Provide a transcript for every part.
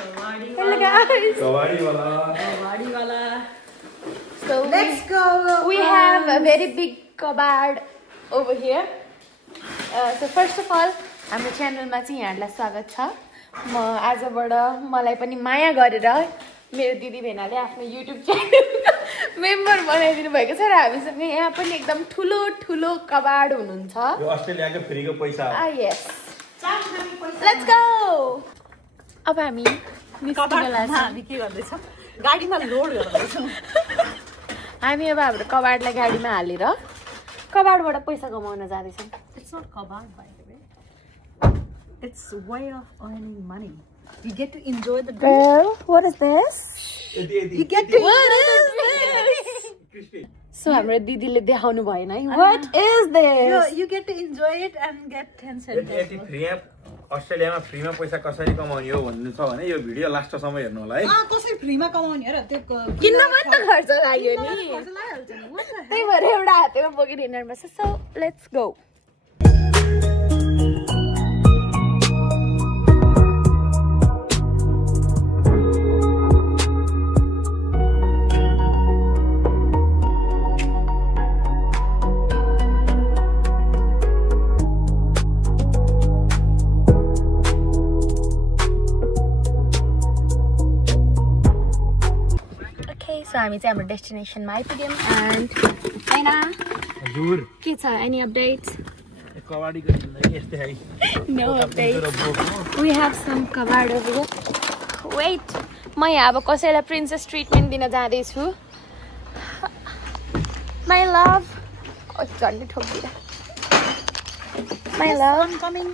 Hello guys. Kawadi wala. So Let's go. We have a very big kabad over here. So first of all, हाम्रो च्यानलमा चाहिँ यहाँलाई स्वागत छ। म आजबाट मलाई पनि माया गरेर मेरो दिदी भेनाले आफ्नो युट्युब च्यानल मेम्बर बनाइदिनु भएको छ र हामीसँग यहाँ पनि एकदम ठुलो ठुलो कबाड हुनुहुन्छ। यो अस्ट्रेलियाको फ्रीको पैसा हो। यस। Let's go. अब हामी हामी के गर्दैछौँ? गाडीमा लोड गर्दैछौँ। हामी अब हाम्रो कबाडलाई गाडीमा हालेर कबाडबाट पैसा कमाउन जाँदैछौँ। It's not kabad, by the way. It's a way of earning money. You get to enjoy the drink. Well, what is this? You get to What is this? So हाम्रो दिदीले देखाउनु भएन है। What is this? You get to enjoy it and get 10 cents. यति फ्रीमा अस्ट्रेलियामा फ्रीमा पैसा कसरी कमाउने हो भन्नु छ भने यो भिडियो लास्टसम्म हेर्नु होला है। कसरी फ्रीमा कमाउने हो र त्यो किन्न पनि त खर्च लाग्यो नि। खर्च लागिहाल्छ नि। त्यही भएर एउटा हातमा बोकेर हिँड्नु पर्छ। So let's go. So हामी चाहिँ हाम्रो डेस्टिनेसनमा आइपुग्यौँ एन्ड हैन हजुर के छ एनी अपडेट्स कबाडीको जिन्दगी यस्तै है no updates we have some कबाड ओभर वेट म यहाँ अब कसैलाई प्रिन्सेस ट्रिटमेन्ट दिन जाँदैछु माई लभ झन्डै ठोकिदिएर माई लभ कमिङ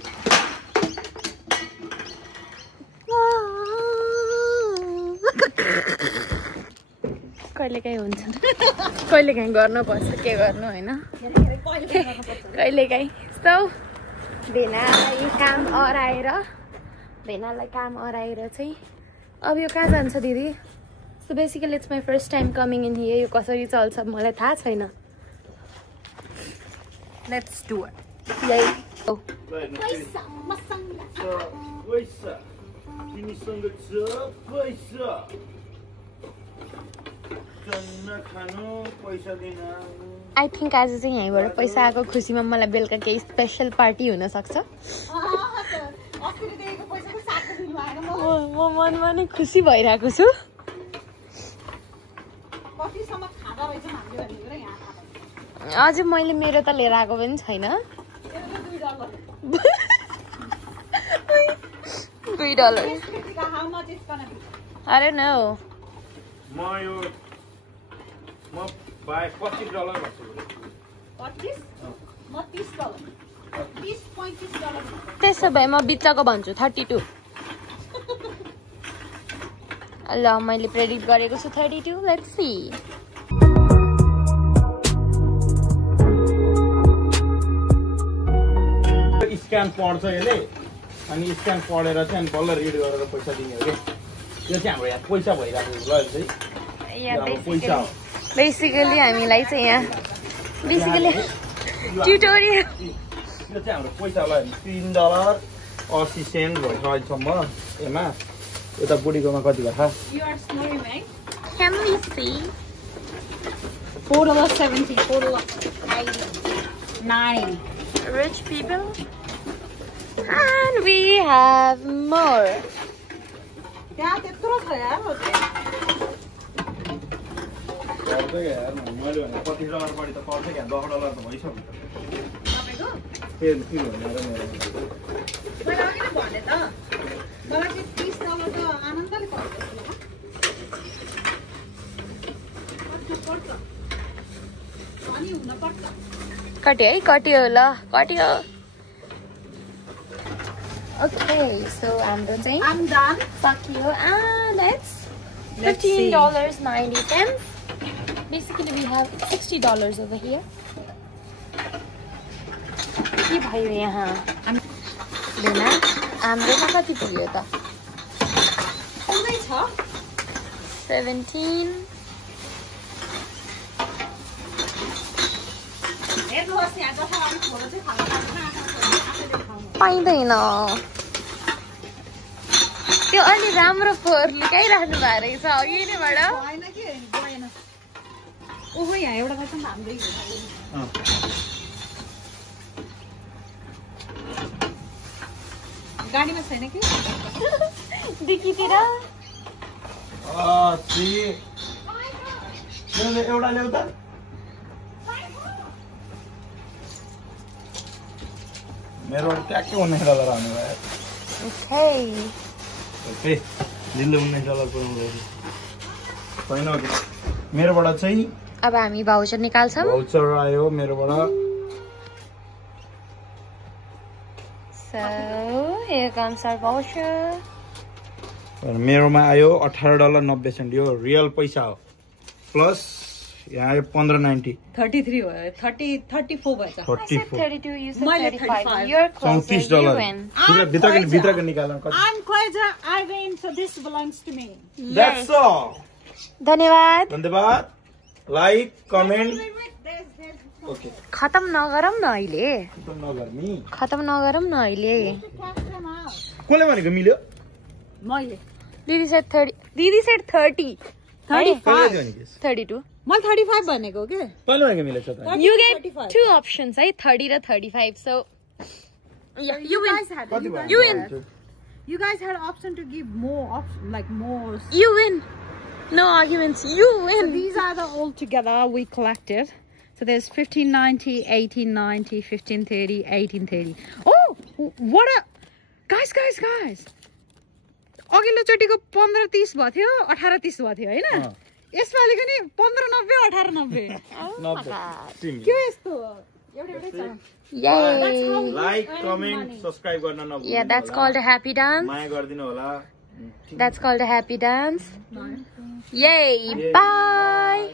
कहिलेकाहीँ हुन्छ कहिलेकाहीँ गर्नुपर्छ के गर्नु होइन कहिलेकाहीँ यस्तो भेनालाई काम अराएर चाहिँ अब यो कहाँ जान्छ दिदी so basically it's my first time coming in here यो कसरी चल्छ मलाई थाहा छैन लेट्स डु इट यही आई थिङ्क आज चाहिँ यहीँबाट पैसा आएको खुसीमा मलाई बेलुका केही स्पेसल पार्टी हुनसक्छ म मनमा नै खुसी भइरहेको छु अझै मैले मेरो त लिएर आएको पनि छैन $2 अरे न म बाई $25 भन्छु त्यसो भए म बिचको भन्छु 32 ल मैले प्रेडिक्ट गरेको छु 32 लेट्स सी स्क्यान पढ्छ यसले अनि स्क्यान पढेर चाहिँ बल्ल रिड गरेर पैसा दिने हो कि यो चाहिँ हाम्रो यहाँ पैसा भइरहेको ल पैसा हो बेसिकली हामीलाई चाहिँ यहाँ बेसिकली ट्युटोरियल यो चाहिँ हाम्रो पैसा होला $3.80 भइसक्यो अहिलेसम्म यसमा यता बुढीकोमा कति भयो थाहा Can we see? $4.70 $4.90 Rich people? And we have more. त्यहाँ त्यत्रो छ यार पर्छ यार मैले भने $25 बढी त पर्छ क्या $10 त भइसक्यो तपाईको फेरि के भनेर मैले अघि नै भने त मलाई चाहिँ $30 त आनन्दले पर्छ अनि हुन पर्छ कट्यो है कट्यो ल कट्यो Okay, so हाम्रो चाहिँ I'm done सकियो and it's $15.90. Basically we have $60 over here. के भयो यहाँ भेना हाम्रोमा कति पुग्यो त 17 पाइँदैन त्यो अलि राम्रो फोहोर लुकाइराख्नु भएको रहेछ अघि नैबाट गएन कि गएन ओहो यहाँ एउटा रहेछ नि हाम्रै गाडीमा छैन कि डिकीतिर एउटा ल्याउ त मेरो ट्याक्कै $19 आउने भयो ओके दिल्ली $19 पुऱ्याउनु छैन मेरोबाट चाहिँ अब हामी भाउचर निकाल्छौँ भाउचर आयो मेरोबाट So here comes our voucher. मेरोमा आयो $18.90 यो रियल पैसा हो प्लस यहाँ आयो $15.90 33 हो 34 भएछ 32, you said मैले 35. You're closer, you win. भित्रको निकाल्नु कति I'm Khwaja, I win, so this belongs to me. That's all. धन्यवाद लाइक कमेन्ट ओके खतम नगरौँ न अहिले नगर्मी खतम नगरौँ न अहिले कसले भनेको मिल्यो मैले दिदी सेड 30 35 32 मैले 35 भनेको के कसले भनेको मिलेछ त You get 2 options है 30 र 35 so yeah you win you win You guys had option to give more more. You win no arguments you win So these are the all together we collected. So there's 15.90, 18.90, 15.30, 18.30. Oh, what a guys! अघिल्लो चोटिको 15.30 भयो थियो 18.30 भयो थियो हैन यसपालिको नि 15.90 18.90 के यस्तो एउटै छ Yay लाइक कमेन्ट सब्स्क्राइब गर्न नभुल्नु Yeah that's called a happy dance माया गर्दिनु होला That's called a happy dance Yay bye